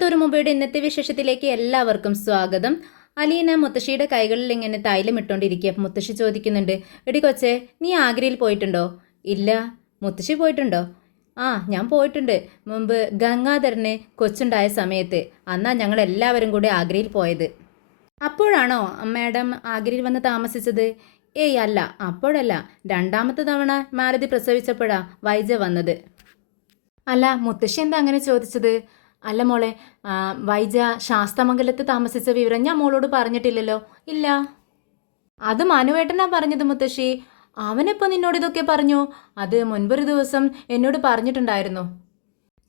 അതൊരു മുമ്പയുടെ ഇന്നത്തെ വിശേഷത്തിലേക്ക് എല്ലാവർക്കും സ്വാഗതം. അലീന മുത്തശ്ശിയുടെ കൈകളിൽ ഇങ്ങനെ തൈലം ഇട്ടുകൊണ്ടിരിക്കുക. മുത്തശ്ശി ചോദിക്കുന്നുണ്ട്, എടി കൊച്ചേ, നീ ആഗ്രയിൽ പോയിട്ടുണ്ടോ? ഇല്ല. മുത്തശ്ശി പോയിട്ടുണ്ടോ? ആ, ഞാൻ പോയിട്ടുണ്ട്. മുമ്പ് ഗംഗാധരന് കൊച്ചുണ്ടായ സമയത്ത്. അന്നാ ഞങ്ങൾ എല്ലാവരും കൂടി ആഗ്രയിൽ പോയത്. അപ്പോഴാണോ മാഡം ആഗ്രയിൽ വന്ന് താമസിച്ചത്? ഏയ് അല്ല, അപ്പോഴല്ല. രണ്ടാമത്തെ തവണ മാലതി പ്രസവിച്ചപ്പോഴാ വൈജ വന്നത്. അല്ല, മുത്തശ്ശി എന്താ അങ്ങനെ ചോദിച്ചത്? അല്ല മോളെ, വൈജ ശാസ്തമംഗലത്ത് താമസിച്ച വിവരം ഞാൻ മോളോട് പറഞ്ഞിട്ടില്ലല്ലോ. ഇല്ല. അത് മനുവേട്ടനാ പറഞ്ഞത് മുത്തശ്ശി. അവനെപ്പോൾ നിന്നോട് ഇതൊക്കെ പറഞ്ഞു? അത് മുൻപൊരു ദിവസം എന്നോട് പറഞ്ഞിട്ടുണ്ടായിരുന്നു.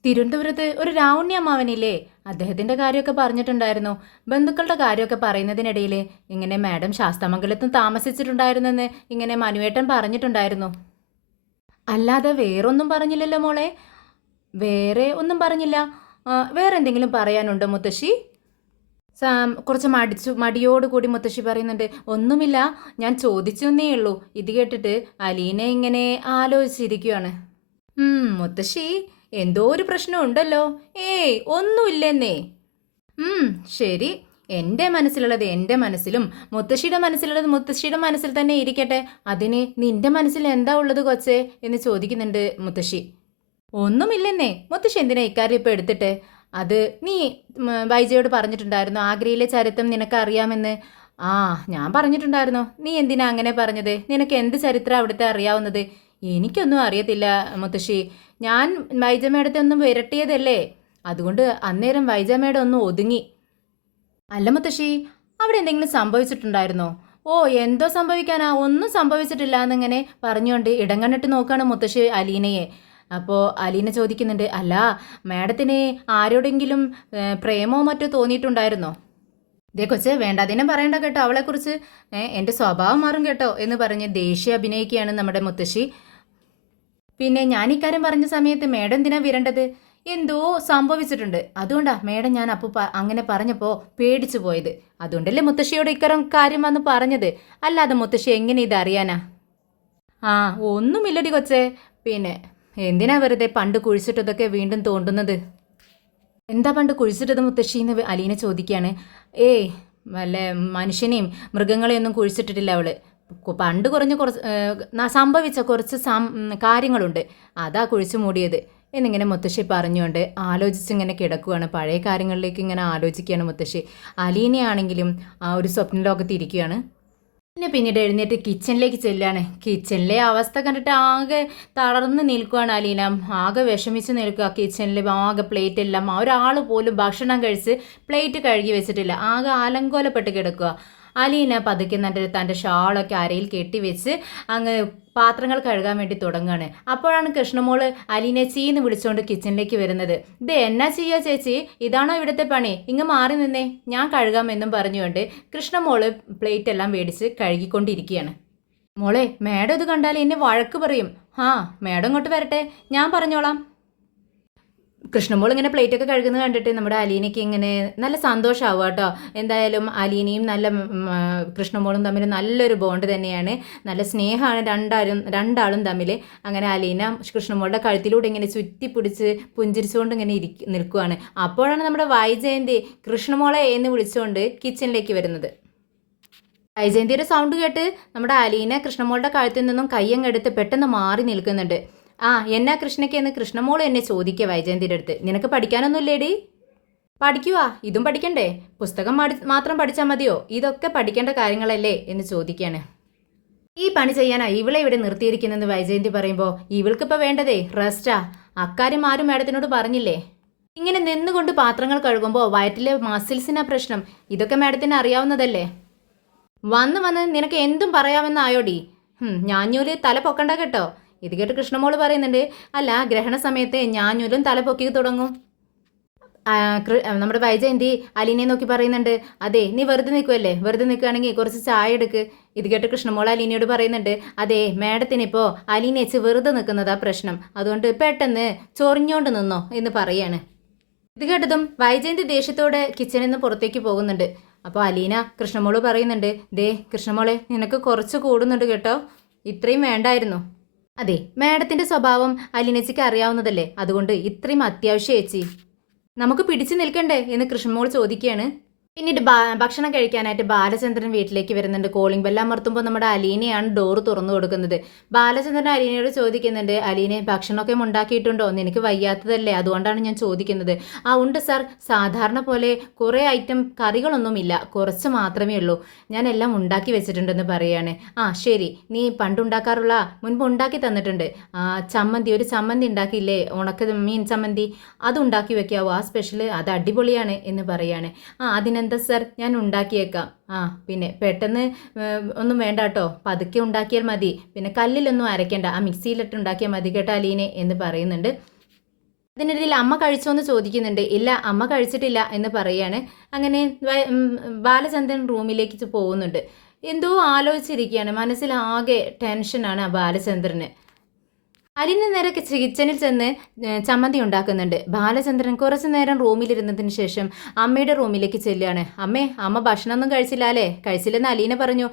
തിരുവനന്തപുരത്ത് ഒരു രാവുണ്ണി അമ്മാവനില്ലേ, അദ്ദേഹത്തിൻ്റെ കാര്യമൊക്കെ പറഞ്ഞിട്ടുണ്ടായിരുന്നു. ബന്ധുക്കളുടെ കാര്യമൊക്കെ പറയുന്നതിനിടയിൽ ഇങ്ങനെ മാഡം ശാസ്തമംഗലത്തും താമസിച്ചിട്ടുണ്ടായിരുന്നെന്ന് ഇങ്ങനെ മനുവേട്ടൻ പറഞ്ഞിട്ടുണ്ടായിരുന്നു. അല്ലാതെ വേറൊന്നും പറഞ്ഞില്ലല്ലോ മോളെ? വേറെ ഒന്നും പറഞ്ഞില്ല. വേറെ എന്തെങ്കിലും പറയാനുണ്ടോ മുത്തശ്ശി? കുറച്ച് മടിയോടുകൂടി മുത്തശ്ശി പറയുന്നുണ്ട്. ഒന്നുമില്ല, ഞാൻ ചോദിച്ചെന്നേ ഉള്ളൂ. ഇത് കേട്ടിട്ട് അലീന ഇങ്ങനെ ആലോചിച്ചിരിക്കുകയാണ്. മുത്തശ്ശി, എന്തോ ഒരു പ്രശ്നം ഉണ്ടല്ലോ. ഏയ്, ഒന്നുമില്ലെന്നേ. ശരി, എൻ്റെ മനസ്സിലുള്ളത് എൻ്റെ മനസ്സിലും മുത്തശ്ശിയുടെ മനസ്സിലുള്ളത് മുത്തശ്ശിയുടെ മനസ്സിൽ തന്നെ ഇരിക്കട്ടെ. അതിന് നിന്റെ മനസ്സിൽ എന്താ ഉള്ളത് കൊച്ചേ എന്ന് ചോദിക്കുന്നുണ്ട് മുത്തശ്ശി. ഒന്നുമില്ലെന്നേ. മുത്തശ്ശി എന്തിനാ ഇക്കാര്യം ഇപ്പോൾ എടുത്തിട്ട്? അത് നീ വൈജയോട് പറഞ്ഞിട്ടുണ്ടായിരുന്നു ആഗ്രയിലെ ചരിത്രം നിനക്ക് അറിയാമെന്ന്. ആ, ഞാൻ പറഞ്ഞിട്ടുണ്ടായിരുന്നു. നീ എന്തിനാ അങ്ങനെ പറഞ്ഞത്? നിനക്ക് എന്ത് ചരിത്രം അവിടുത്തെ അറിയാവുന്നത്? എനിക്കൊന്നും അറിയത്തില്ല മുത്തശ്ശി. ഞാൻ വൈജമ്മേടത്തെ ഒന്നും വിരട്ടിയതല്ലേ, അതുകൊണ്ട് അന്നേരം വൈജമ്മയുടെ ഒന്ന് ഒതുങ്ങി. അല്ല മുത്തശ്ശി, അവിടെ എന്തെങ്കിലും സംഭവിച്ചിട്ടുണ്ടായിരുന്നോ? ഓ, എന്തോ സംഭവിക്കാനാ, ഒന്നും സംഭവിച്ചിട്ടില്ല എന്നിങ്ങനെ പറഞ്ഞുകൊണ്ട് ഇടം കണ്ടിട്ട് നോക്കുകയാണ് മുത്തശ്ശി അലീനയെ. അപ്പോൾ അലീന ചോദിക്കുന്നുണ്ട്, അല്ല മാഡത്തിന് ആരോടെങ്കിലും പ്രേമോ മറ്റോ തോന്നിയിട്ടുണ്ടായിരുന്നോ? ഇതേ കൊച്ച്, വേണ്ടാതിനെ പറയണ്ട കേട്ടോ അവളെക്കുറിച്ച്. എൻ്റെ സ്വഭാവം മാറും കേട്ടോ എന്ന് പറഞ്ഞ് ദേഷ്യം അഭിനയിക്കുകയാണ് നമ്മുടെ മുത്തശ്ശി. പിന്നെ ഞാൻ ഇക്കാര്യം പറഞ്ഞ സമയത്ത് മേഡം എന്തിനാ വിരണ്ടത്? എന്തോ സംഭവിച്ചിട്ടുണ്ട്, അതുകൊണ്ടാ മേഡം ഞാൻ അപ്പോൾ അങ്ങനെ പറഞ്ഞപ്പോൾ പേടിച്ചു പോയത്. അതുകൊണ്ടല്ലേ മുത്തശ്ശിയോട് കാര്യം വന്ന് പറഞ്ഞത്. അല്ലാതെ മുത്തശ്ശി എങ്ങനെ ഇതറിയാനാ? ആ, ഒന്നുമില്ലടി കൊച്ചേ. പിന്നെ എന്തിനാ വെറുതെ പണ്ട് കുഴിച്ചിട്ടതൊക്കെ വീണ്ടും തോണ്ടുന്നത്? എന്താ പണ്ട് കുഴിച്ചിട്ടത് മുത്തശ്ശിന്ന് അലീന ചോദിക്കുകയാണ്. ഏയ്, വല്ല മനുഷ്യനെയും മൃഗങ്ങളെയൊന്നും കുഴിച്ചിട്ടിട്ടില്ല അവള്. പണ്ട് സംഭവിച്ച കുറച്ച് കാര്യങ്ങളുണ്ട്, അതാ കുഴിച്ചു മൂടിയത് എന്നിങ്ങനെ മുത്തശ്ശി പറഞ്ഞുകൊണ്ട് ആലോചിച്ചിങ്ങനെ കിടക്കുകയാണ്. പഴയ കാര്യങ്ങളിലേക്ക് ഇങ്ങനെ ആലോചിക്കുകയാണ് മുത്തശ്ശി. അലീനയാണെങ്കിലും ആ ഒരു സ്വപ്ന ലോകത്ത് ഇരിക്കുകയാണ്. പിന്നീട് എഴുന്നേറ്റ് കിച്ചണിലേക്ക് ചെല്ലുകയാണ്. കിച്ചണിലെ അവസ്ഥ കണ്ടിട്ട് ആകെ തളർന്ന് നിൽക്കുകയാണ് അലീന. ആകെ വിഷമിച്ച് നിൽക്കുക. കിച്ചണിൽ ആകെ പ്ലേറ്റ് എല്ലാം ഒരാൾ പോലും ഭക്ഷണം കഴിച്ച് പ്ലേറ്റ് കഴുകി വെച്ചിട്ടില്ല. ആകെ അലങ്കോലപ്പെട്ട് കിടക്കുക. അലീന പതുക്കെ തൻ്റെ ഷാളൊക്കെ അരയിൽ കെട്ടിവെച്ച് അങ്ങ് പാത്രങ്ങൾ കഴുകാൻ വേണ്ടി തുടങ്ങുകയാണ്. അപ്പോഴാണ് കൃഷ്ണമോള് അലീനെ ചീന്ന് വിളിച്ചുകൊണ്ട് കിച്ചണിലേക്ക് വരുന്നത്. ഇത് എന്നാ ചെയ്യുക ചേച്ചി, ഇതാണോ ഇവിടുത്തെ പണി? ഇങ്ങ് മാറി നിന്നേ, ഞാൻ കഴുകാമെന്നും പറഞ്ഞുകൊണ്ട് കൃഷ്ണമോള് പ്ലേറ്റ് എല്ലാം മേടിച്ച് കഴുകിക്കൊണ്ടിരിക്കുകയാണ്. മോളെ, മേഡം ഇത് കണ്ടാൽ എന്നെ വഴക്ക് പറയും. മേഡം ഇങ്ങോട്ട് വരട്ടെ, ഞാൻ പറഞ്ഞോളാം. കൃഷ്ണമോൾ ഇങ്ങനെ പ്ലേറ്റൊക്കെ കഴുകുന്നത് കണ്ടിട്ട് നമ്മുടെ അലീനയ്ക്ക് ഇങ്ങനെ നല്ല സന്തോഷമാവുക കേട്ടോ. എന്തായാലും അലീനയും നല്ല കൃഷ്ണമോളും തമ്മിൽ നല്ലൊരു ബോണ്ട് തന്നെയാണ്, നല്ല സ്നേഹമാണ് രണ്ടാളും തമ്മിൽ. അങ്ങനെ അലീന കൃഷ്ണമോളുടെ കഴുത്തിലൂടെ ഇങ്ങനെ ചുറ്റിപ്പിടിച്ച് പുഞ്ചിരിച്ചുകൊണ്ട് ഇങ്ങനെ നിൽക്കുകയാണ്. അപ്പോഴാണ് നമ്മുടെ വൈജയന്തി കൃഷ്ണമോളെ എന്ന് വിളിച്ചുകൊണ്ട് കിച്ചണിലേക്ക് വരുന്നത്. വൈജയന്തിയുടെ സൗണ്ട് കേട്ട് നമ്മുടെ അലീന കൃഷ്ണമോളുടെ കഴുത്തിൽ നിന്നും കയ്യങ്ങെടുത്ത് പെട്ടെന്ന് മാറി നിൽക്കുന്നുണ്ട്. എന്നാ കൃഷ്ണയ്ക്ക് എന്ന് കൃഷ്ണമോൾ എന്നെ ചോദിക്കുക വൈജയന്തിയുടെ അടുത്ത്. നിനക്ക് പഠിക്കാനൊന്നുമില്ലേടി? പഠിക്കുക, ഇതും പഠിക്കണ്ടേ? പുസ്തകം മാത്രം പഠിച്ചാൽ മതിയോ? ഇതൊക്കെ പഠിക്കേണ്ട കാര്യങ്ങളല്ലേ എന്ന് ചോദിക്കുകയാണ്. ഈ പണി ചെയ്യാനാ ഇവളെ ഇവിടെ നിർത്തിയിരിക്കുന്നതെന്ന് വൈജയന്തി പറയുമ്പോൾ ഇവൾക്കിപ്പോൾ വേണ്ടതേ റെസ്റ്റാ. അക്കാര്യം ആരും മാഡത്തിനോട് പറഞ്ഞില്ലേ? ഇങ്ങനെ നിന്നുകൊണ്ട് പാത്രങ്ങൾ കഴുകുമ്പോൾ വയറ്റിലെ മസിൽസിനാ പ്രശ്നം. ഇതൊക്കെ മാഡത്തിന് അറിയാവുന്നതല്ലേ? വന്ന് നിനക്ക് എന്തും പറയാമെന്നായോടി. ഞാഞ്ഞൂല് തല പൊക്കണ്ട കേട്ടോ. ഇത് കേട്ട് കൃഷ്ണമോള് പറയുന്നുണ്ട്, അല്ല ഗ്രഹണ സമയത്ത് ഞാഞ്ഞൂലും തല പൊക്കി തുടങ്ങും. നമ്മുടെ വൈജയന്തി അലീനയെ നോക്കി പറയുന്നുണ്ട്, അതെ നീ വെറുതെ നിൽക്കുമല്ലേ, വെറുതെ നിൽക്കുകയാണെങ്കിൽ കുറച്ച് ചായ എടുക്ക്. ഇത് കേട്ട് കൃഷ്ണമോൾ അലീനയോട് പറയുന്നുണ്ട്, അതെ മാഡത്തിനിപ്പോൾ അലീനേച്ച് വെറുതെ നിൽക്കുന്നതാ പ്രശ്നം, അതുകൊണ്ട് പെട്ടെന്ന് ചൊറിഞ്ഞോണ്ട് നിന്നോ എന്ന് പറയാണ്. ഇത് കേട്ടതും വൈജയന്തി ദേഷ്യത്തോടെ കിച്ചണിൽ നിന്ന് പുറത്തേക്ക് പോകുന്നുണ്ട്. അപ്പോൾ അലീന കൃഷ്ണമോള് പറയുന്നുണ്ട്, ദേ കൃഷ്ണമോളെ, നിനക്ക് കുറച്ച് കൂടുന്നുണ്ട് കേട്ടോ, ഇത്രയും വേണ്ടായിരുന്നു. അതെ, മാഡത്തിൻ്റെ സ്വഭാവം അലീനച്ചിക്ക് അറിയാവുന്നതല്ലേ, അതുകൊണ്ട് ഇത്രയും അത്യാവശ്യം ചേച്ചി. നമുക്ക് പിടിച്ചു നിൽക്കണ്ടേ എന്ന് കൃഷ്ണമോൾ ചോദിക്കുകയാണ്. പിന്നീട് ഭക്ഷണം കഴിക്കാനായിട്ട് ബാലചന്ദ്രൻ വീട്ടിലേക്ക് വരുന്നുണ്ട്. കോളിംഗ് ബെല്ല് അമർത്തുമ്പോൾ നമ്മുടെ അലീനയാണ് ഡോറ് തുറന്നു കൊടുക്കുന്നത്. ബാലചന്ദ്രൻ അലീനയോട് ചോദിക്കുന്നുണ്ട്, അലീനെ ഭക്ഷണമൊക്കെ ഉണ്ടാക്കിയിട്ടുണ്ടോ? നിനക്ക് വയ്യാത്തതല്ലേ, അതുകൊണ്ടാണ് ഞാൻ ചോദിക്കുന്നത്. ആ ഉണ്ട് സാർ, സാധാരണ പോലെ കുറേ ഐറ്റം കറികളൊന്നുമില്ല, കുറച്ച് മാത്രമേ ഉള്ളൂ. ഞാൻ എല്ലാം ഉണ്ടാക്കി വെച്ചിട്ടുണ്ടെന്ന് പറയാണ്. ആ ശരി, നീ പണ്ടുണ്ടാക്കാറുള്ള മുൻപ് ഉണ്ടാക്കി തന്നിട്ടുണ്ട്. ചമ്മന്തി, ഒരു ചമ്മന്തി ഉണ്ടാക്കിയില്ലേ, ഉണക്ക മീൻ ചമ്മന്തി, അത് ഉണ്ടാക്കി വെക്കാവോ? ആ സ്പെഷ്യൽ അത് അടിപൊളിയാണ് എന്ന് പറയാണ്. അതിനെന്താ സാർ, ഞാൻ ഉണ്ടാക്കിയേക്കാം. പിന്നെ പെട്ടെന്ന് ഒന്നും വേണ്ട കേട്ടോ, പതുക്കെ ഉണ്ടാക്കിയാൽ മതി. പിന്നെ കല്ലിലൊന്നും അരയ്ക്കേണ്ട, ആ മിക്സിയിലിട്ട് ഉണ്ടാക്കിയാൽ മതി കേട്ടോ അലീനെ എന്ന് പറയുന്നുണ്ട്. അതിനിടയിൽ അമ്മ കഴിച്ചോന്ന് ചോദിക്കുന്നുണ്ട്. ഇല്ല, അമ്മ കഴിച്ചിട്ടില്ല എന്ന് പറയാണ്. അങ്ങനെ ബാലചന്ദ്രൻ റൂമിലേക്ക് പോകുന്നുണ്ട്. എന്തോ ആലോചിച്ചിരിക്കുകയാണ്, മനസ്സിലാകെ ടെൻഷനാണ് ആ ബാലചന്ദ്രന്. അലിന് നേരെ കിച്ചണിൽ ചെന്ന് ചമ്മന്തി ഉണ്ടാക്കുന്നുണ്ട്. ബാലചന്ദ്രൻ കുറച്ചു നേരം റൂമിലിരുന്നതിന് ശേഷം അമ്മയുടെ റൂമിലേക്ക് ചെല്ലുകയാണ്. അമ്മ ഭക്ഷണമൊന്നും കഴിച്ചില്ല അല്ലേ? കഴിച്ചില്ലെന്ന് അലീന പറഞ്ഞു.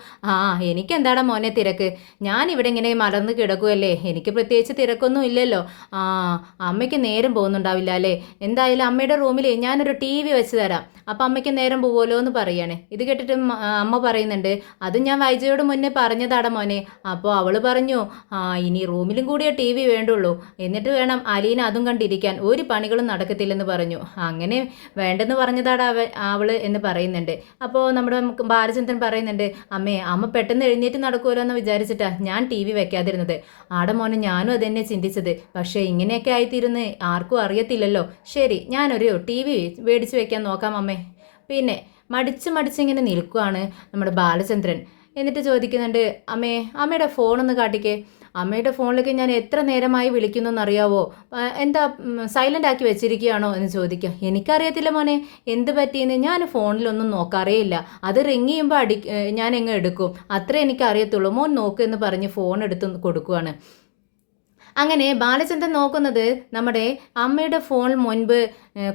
എനിക്കെന്താടാ മോനെ തിരക്ക്? ഞാൻ ഇവിടെ ഇങ്ങനെ മലർന്ന് കിടക്കുമല്ലേ, എനിക്ക് പ്രത്യേകിച്ച് തിരക്കൊന്നും ഇല്ലല്ലോ. അമ്മയ്ക്ക് നേരം പോകുന്നുണ്ടാവില്ല അല്ലേ? എന്തായാലും അമ്മയുടെ റൂമിൽ ഞാനൊരു TV വെച്ച് തരാം, അപ്പം അമ്മയ്ക്ക് നേരം പോവുമല്ലോ എന്ന് പറയാണ്. ഇത് കേട്ടിട്ട് അമ്മ പറയുന്നുണ്ട്, അത് ഞാൻ വൈജയോട് മുന്നേ പറഞ്ഞതാടാ മോനെ. അപ്പോൾ അവൾ പറഞ്ഞു, ഇനി റൂമിലും കൂടിയേ TV വേണ്ടുള്ളൂ, എന്നിട്ട് വേണം അലീന അതും കണ്ടിരിക്കാൻ, ഒരു പണികളും നടക്കത്തില്ലെന്ന് പറഞ്ഞു. അങ്ങനെ വേണ്ടെന്ന് പറഞ്ഞതാടാ അവൾ എന്ന് പറയുന്നുണ്ട്. അപ്പോൾ നമ്മുടെ ബാലചന്ദ്രൻ പറയുന്നുണ്ട്, അമ്മ പെട്ടെന്ന് എഴുന്നേറ്റ് നടക്കുമല്ലോ എന്ന് വിചാരിച്ചിട്ടാ ഞാൻ TV വെക്കാതിരുന്നത്. ആടെ മോനെ, ഞാനും അതെന്നെ ചിന്തിച്ചത്. പക്ഷേ ഇങ്ങനെയൊക്കെ ആയിത്തീരുന്ന് ആർക്കും അറിയത്തില്ലല്ലോ. ശരി, ഞാനൊരു TV മേടിച്ച് വെക്കാൻ നോക്കാം അമ്മേ. പിന്നെ മടിച്ചിങ്ങനെ നിൽക്കുവാണ് നമ്മുടെ ബാലചന്ദ്രൻ. എന്നിട്ട് ചോദിക്കുന്നുണ്ട്, അമ്മയുടെ ഫോണൊന്ന് കാട്ടിക്കേ. അമ്മയുടെ ഫോണിലേക്ക് ഞാൻ എത്ര നേരമായി വിളിക്കുന്നു എന്നറിയാവോ? എന്താ സൈലൻ്റ് ആക്കി വെച്ചിരിക്കുകയാണോ എന്ന് ചോദിക്കുക. എനിക്കറിയത്തില്ല മോനെ, എന്ത് പറ്റിയെന്ന്. ഞാൻ ഫോണിലൊന്നും നോക്കാറേ ഇല്ല. അത് റിങ് ചെയ്യുമ്പോൾ ഞാൻ എങ്ങ് എടുക്കും, അത്രേ എനിക്കറിയത്തുള്ളൂ. മോൻ നോക്ക് എന്ന് പറഞ്ഞ് ഫോൺ എടുത്ത് കൊടുക്കുവാണ്. അങ്ങനെ ബാലചന്ദ്രൻ നോക്കുന്നത് നമ്മുടെ അമ്മയുടെ ഫോൺ മുൻപ്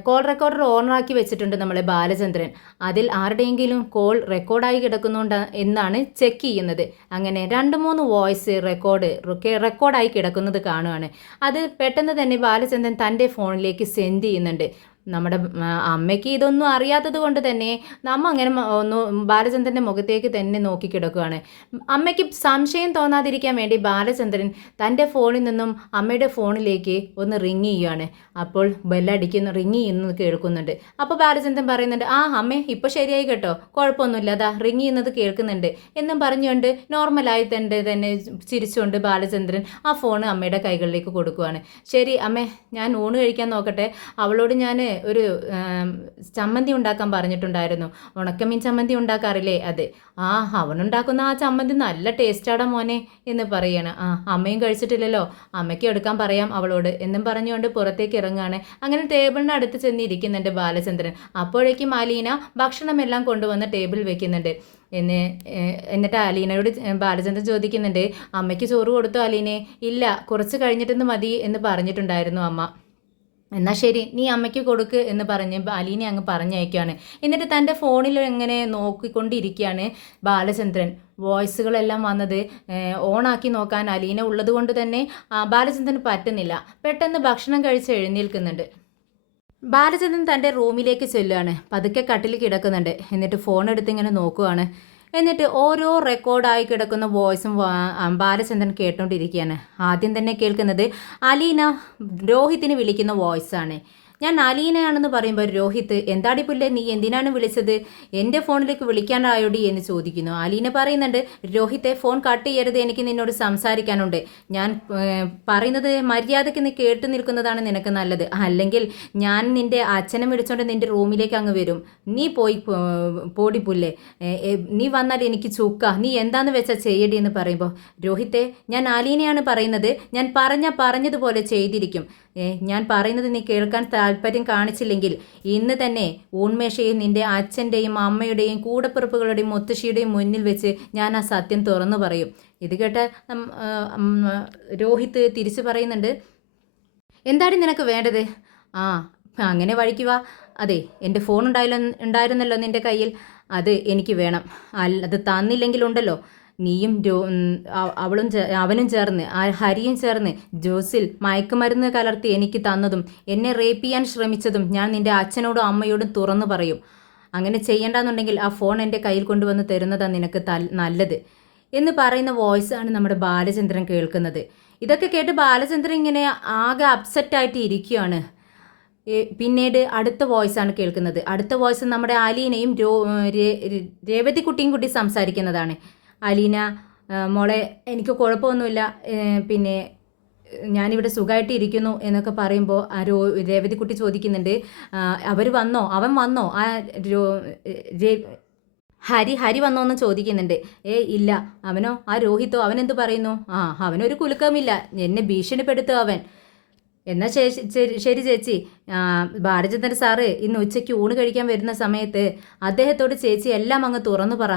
കോൾ റെക്കോർഡർ ഓണാക്കി വെച്ചിട്ടുണ്ട് നമ്മളെ ബാലചന്ദ്രൻ. അതിൽ ആരുടെയെങ്കിലും കോൾ റെക്കോർഡായി കിടക്കുന്നുണ്ട് എന്നാണ് ചെക്ക് ചെയ്യുന്നത്. അങ്ങനെ 2-3 വോയിസ് റെക്കോർഡായി കിടക്കുന്നത് കാണുകയാണ്. അത് പെട്ടെന്ന് തന്നെ ബാലചന്ദ്രൻ തൻ്റെ ഫോണിലേക്ക് സെൻഡ് ചെയ്യുന്നുണ്ട്. നമ്മുടെ അമ്മയ്ക്ക് ഇതൊന്നും അറിയാത്തത് കൊണ്ട് തന്നെ നമ്മ അങ്ങനെ ഒന്ന് ബാലചന്ദ്രൻ്റെ മുഖത്തേക്ക് തന്നെ നോക്കിക്കിടക്കുകയാണ്. അമ്മയ്ക്ക് സംശയം തോന്നാതിരിക്കാൻ വേണ്ടി ബാലചന്ദ്രൻ തൻ്റെ ഫോണിൽ നിന്നും അമ്മയുടെ ഫോണിലേക്ക് ഒന്ന് റിങ് ചെയ്യുകയാണ്. അപ്പോൾ ബെല്ലടിക്കുന്ന റിങ് ചെയ്യുന്നത് കേൾക്കുന്നുണ്ട്. അപ്പോൾ ബാലചന്ദ്രൻ പറയുന്നുണ്ട്, അമ്മേ ഇപ്പോൾ ശരിയായി കേട്ടോ, കുഴപ്പമൊന്നുമില്ല, അതാ റിങ് ചെയ്യുന്നത് കേൾക്കുന്നുണ്ട് എന്നും പറഞ്ഞുകൊണ്ട് നോർമലായി തന്നെ ചിരിച്ചുകൊണ്ട് ബാലചന്ദ്രൻ ആ ഫോൺ അമ്മയുടെ കൈകളിലേക്ക് കൊടുക്കുകയാണ്. ശരി അമ്മേ, ഞാൻ ഊണ് കഴിക്കാൻ നോക്കട്ടെ. അവളോട് ഞാൻ ഒരു ചമ്മന്തി ഉണ്ടാക്കാൻ പറഞ്ഞിട്ടുണ്ടായിരുന്നു. ഉണക്കമീൻ ചമ്മന്തി ഉണ്ടാക്കാറില്ലേ, അതെ. അവനുണ്ടാക്കുന്ന ആ ചമ്മന്തി നല്ല ടേസ്റ്റാടാ മോനെ എന്ന് പറയാണ്. അമ്മയും കഴിച്ചിട്ടില്ലല്ലോ, അമ്മയ്ക്ക് എടുക്കാൻ പറയാം അവളോട് എന്നും പറഞ്ഞുകൊണ്ട് പുറത്തേക്ക് ഇറങ്ങുകയാണ്. അങ്ങനെ ടേബിളിന് അടുത്ത് ചെന്നിരിക്കുന്നുണ്ട് ബാലചന്ദ്രൻ. അപ്പോഴേക്കും അലീന ഭക്ഷണമെല്ലാം കൊണ്ടുവന്ന് ടേബിളിൽ വെക്കുന്നുണ്ട്. എന്നിട്ട് അലീനയോട് ബാലചന്ദ്രൻ ചോദിക്കുന്നുണ്ട്, അമ്മയ്ക്ക് ചോറ് കൊടുത്തു അലീനെ? ഇല്ല, കുറച്ച് കഴിഞ്ഞിട്ടൊന്ന് മതി എന്ന് പറഞ്ഞിട്ടുണ്ടായിരുന്നു അമ്മ. എന്നാൽ ശരി, നീ അമ്മയ്ക്ക് കൊടുക്ക് എന്ന് പറഞ്ഞ് അലീനെ അങ്ങ് പറഞ്ഞയക്കുകയാണ്. എന്നിട്ട് തൻ്റെ ഫോണിൽ എങ്ങനെ നോക്കിക്കൊണ്ടിരിക്കുകയാണ് ബാലചന്ദ്രൻ. വോയിസുകളെല്ലാം വന്നത് ഓണാക്കി നോക്കാൻ അലീന ഉള്ളത് കൊണ്ട് തന്നെ ബാലചന്ദ്രന് പറ്റുന്നില്ല. പെട്ടെന്ന് ഭക്ഷണം കഴിച്ച് എഴുന്നേൽക്കുന്നുണ്ട്. ബാലചന്ദ്രൻ തൻ്റെ റൂമിലേക്ക് ചെല്ലുകയാണ്. പതുക്കെ കട്ടിൽ കിടക്കുന്നുണ്ട്. എന്നിട്ട് ഫോൺ എടുത്ത് ഇങ്ങനെ നോക്കുകയാണ്. എന്നിട്ട് ഓരോ റെക്കോർഡായി കിടക്കുന്ന വോയിസും ബാലചന്ദ്രൻ കേട്ടോണ്ടിരിക്കുകയാണ്. ആദ്യം തന്നെ കേൾക്കുന്നത് അലീന രോഹിത്തിനെ വിളിക്കുന്ന വോയിസാണ്. ഞാൻ അലീനയാണെന്ന് പറയുമ്പോൾ രോഹിത്ത്, എന്താടി പുല്ലേ നീ എന്തിനാണ് വിളിച്ചത്? എൻ്റെ ഫോണിലേക്ക് വിളിക്കാനായോടി എന്ന് ചോദിക്കുന്നു. അലീന പറയുന്നുണ്ട്, രോഹിത്തെ ഫോൺ കട്ട് ചെയ്യരുത്, എനിക്ക് നിന്നോട് സംസാരിക്കാനുണ്ട്. ഞാൻ പറയുന്നത് മര്യാദയ്ക്ക് നീ കേട്ട് നിൽക്കുന്നതാണ് നിനക്ക് നല്ലത്, അല്ലെങ്കിൽ ഞാൻ നിൻ്റെ അച്ഛനെ വിളിച്ചോണ്ട് നിൻ്റെ റൂമിലേക്ക് അങ്ങ് വരും. നീ പോടി പുല്ലേ, നീ വന്നാൽ എനിക്ക് ചുക്ക, നീ എന്താന്ന് വെച്ചാൽ ചെയ്യടി എന്ന് പറയുമ്പോൾ, രോഹിത്തെ ഞാൻ അലീനയാണ് പറയുന്നത്, ഞാൻ പറഞ്ഞതുപോലെ ചെയ്തിരിക്കും. ഞാൻ പറയുന്നത് നീ കേൾക്കാൻ താല്പര്യം കാണിച്ചില്ലെങ്കിൽ ഇന്ന് തന്നെ ഊൺമേശയിൽ നിൻ്റെ അച്ഛൻ്റെയും അമ്മയുടെയും കൂടപ്പിറപ്പുകളുടെയും മുത്തശ്ശിയുടെയും മുന്നിൽ വെച്ച് ഞാൻ ആ സത്യം തുറന്നു പറയും. ഇത് കേട്ട രോഹിത്ത് തിരിച്ചു പറയുന്നുണ്ട്, എന്താണ് നിനക്ക് വേണ്ടത്? അങ്ങനെ വഴിക്കുക. അതെ, എൻ്റെ ഫോൺ ഉണ്ടായിരുന്നല്ലോ നിൻ്റെ കയ്യിൽ, അത് എനിക്ക് വേണം. അത് തന്നില്ലെങ്കിലുണ്ടല്ലോ നീയും അവനും ചേർന്ന് ആ ഹരിയും ചേർന്ന് ജ്യൂസിൽ മയക്കുമരുന്ന് കലർത്തി എനിക്ക് തന്നതും എന്നെ റേപ്പ് ചെയ്യാൻ ശ്രമിച്ചതും ഞാൻ നിന്റെ അച്ഛനോടും അമ്മയോടും തുറന്നു പറയും. അങ്ങനെ ചെയ്യേണ്ടെന്നുണ്ടെങ്കിൽ ആ ഫോൺ എൻ്റെ കയ്യിൽ കൊണ്ടുവന്ന് തരുന്നതാണ് നിനക്ക് നല്ലത് എന്ന് പറയുന്ന വോയിസാണ് നമ്മുടെ ബാലചന്ദ്രൻ കേൾക്കുന്നത്. ഇതൊക്കെ കേട്ട് ബാലചന്ദ്രൻ ഇങ്ങനെ ആകെ അപ്സെറ്റായിട്ട് ഇരിക്കുകയാണ്. പിന്നീട് അടുത്ത വോയിസാണ് കേൾക്കുന്നത്. അടുത്ത വോയിസ് നമ്മുടെ അലീനയും രേവതിക്കുട്ടിയും കൂടി സംസാരിക്കുന്നതാണ്. അലീന, മോളെ എനിക്ക് കുഴപ്പമൊന്നുമില്ല, പിന്നെ ഞാനിവിടെ സുഖമായിട്ട് ഇരിക്കുന്നു എന്നൊക്കെ പറയുമ്പോൾ രേവതിക്കുട്ടി ചോദിക്കുന്നുണ്ട്, അവൻ വന്നോ ഹരി വന്നോ എന്ന് ചോദിക്കുന്നുണ്ട്. ഇല്ല. അവനോ? ആ രോഹിത്തോ? അവനെന്ത് പറയുന്നു? അവനൊരു കുലുക്കമില്ല, എന്നെ ഭീഷണിപ്പെടുത്തുക അവൻ. എന്നാൽ ശരി ചേച്ചി, ബാലചന്ദ്രൻ സാറ് ഇന്ന് ഉച്ചയ്ക്ക് ഊണ് കഴിക്കാൻ വരുന്ന സമയത്ത് അദ്ദേഹത്തോട് ചേച്ചി എല്ലാം അങ്ങ് തുറന്നു പറ.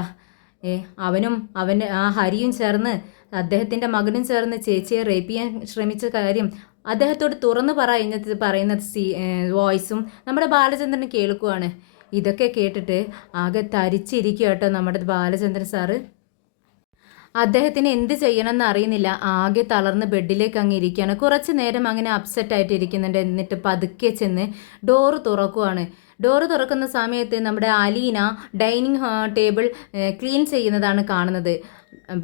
ആ ഹരിയും ചേർന്ന് അദ്ദേഹത്തിൻ്റെ മകനും ചേർന്ന് ചേച്ചിയെ റേപ്പ് ചെയ്യാൻ ശ്രമിച്ച കാര്യം അദ്ദേഹത്തോട് തുറന്നു പറ എന്ന് പറയുന്ന വോയിസും നമ്മുടെ ബാലചന്ദ്രന് കേൾക്കുവാണ്. ഇതൊക്കെ കേട്ടിട്ട് ആകെ തരിച്ചിരിക്കുക കേട്ടോ നമ്മുടെ ബാലചന്ദ്രൻ സാറ്. അദ്ദേഹത്തിന് എന്ത് ചെയ്യണമെന്ന് അറിയുന്നില്ല. ആകെ തളർന്ന് ബെഡിലേക്ക് അങ്ങ് ഇരിക്കുകയാണ്. കുറച്ച് നേരം അങ്ങനെ അപ്സെറ്റായിട്ട് ഇരിക്കുന്നുണ്ട്. എന്നിട്ട് പതുക്കെ ചെന്ന് ഡോറ് തുറക്കുവാണ്. ഡോറ് തുറക്കുന്ന സമയത്ത് നമ്മുടെ അലീന ഡൈനിങ് ടേബിൾ ക്ലീൻ ചെയ്യുന്നതാണ് കാണുന്നത്.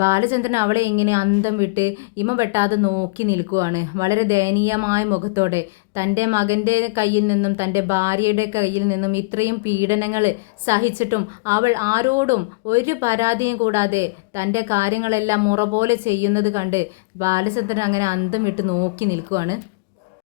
ബാലചന്ദ്രൻ അവളെ ഇങ്ങനെ അന്തം വിട്ട് ഇമ വെട്ടാതെ നോക്കി നിൽക്കുവാണ്, വളരെ ദയനീയമായ മുഖത്തോടെ. തൻ്റെ മകൻ്റെ കയ്യിൽ നിന്നും തൻ്റെ ഭാര്യയുടെ കയ്യിൽ നിന്നും ഇത്രയും പീഡനങ്ങൾ സഹിച്ചിട്ടും അവൾ ആരോടും ഒരു പരാതിയും കൂടാതെ തൻ്റെ കാര്യങ്ങളെല്ലാം മുറ പോലെ ചെയ്യുന്നത് കണ്ട് ബാലചന്ദ്രൻ അങ്ങനെ അന്തം വിട്ട് നോക്കി നിൽക്കുവാണ്.